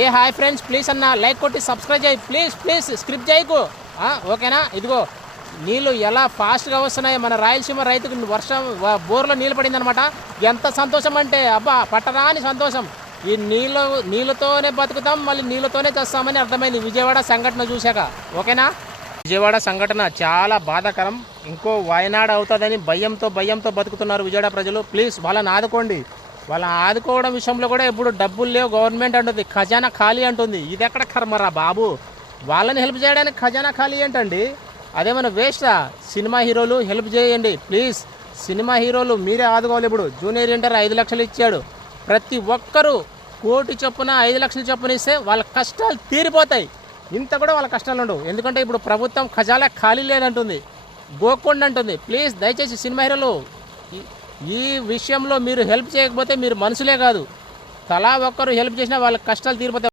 A hi friends, please అన్న like కొట్టి subscribe చేయి ప్లీజ్ స్క్రిప్ట్ చేయకు. ఓకేనా? ఇదిగో నీళ్ళు ఎలా ఫాస్ట్గా వస్తున్నాయి. మన రాయలసీమ రైతుకు వర్షం బోర్లో నీళ్ళు పడిందనమాట. ఎంత సంతోషం అంటే అబ్బా పట్టరాని సంతోషం. ఈ నీళ్ళతోనే బతుకుతాం, మళ్ళీ నీళ్ళతోనే తెస్తామని అర్థమైంది విజయవాడ సంఘటన చూశాక. ఓకేనా? విజయవాడ సంఘటన చాలా బాధాకరం. ఇంకో వాయనాడు అవుతుందని భయంతో బతుకుతున్నారు విజయవాడ ప్రజలు. ప్లీజ్ వాళ్ళని ఆదుకోండి. వాళ్ళని ఆదుకోవడం విషయంలో కూడా ఇప్పుడు డబ్బులు లేవు, గవర్నమెంట్ అంటుంది ఖజానా ఖాళీ అంటుంది. ఇది ఎక్కడ కర్మరా బాబు? వాళ్ళని హెల్ప్ చేయడానికి ఖజానా ఖాళీ ఏంటండి? అదేమైనా వేస్టా? సినిమా హీరోలు హెల్ప్ చేయండి ప్లీజ్. సినిమా హీరోలు మీరే ఆదుకోవాలి. ఇప్పుడు జూనియర్ ఎన్టీఆర్ 5 లక్షలు ఇచ్చాడు. ప్రతి ఒక్కరూ 1 కోటి చొప్పున 5 లక్షల చొప్పున ఇస్తే వాళ్ళ కష్టాలు తీరిపోతాయి. ఇంత కూడా వాళ్ళ కష్టాలు ఉండవు. ఎందుకంటే ఇప్పుడు ప్రభుత్వం ఖజానా ఖాళీ లేదంటుంది, గోక్కొండ అంటుంది. ప్లీజ్ దయచేసి సినిమా హీరోలు ఈ విషయంలో మీరు హెల్ప్ చేయకపోతే మీరు మనుషులే కాదు. తలా ఒక్కరు హెల్ప్ చేసినా వాళ్ళ కష్టాలు తీరిపోతాయి.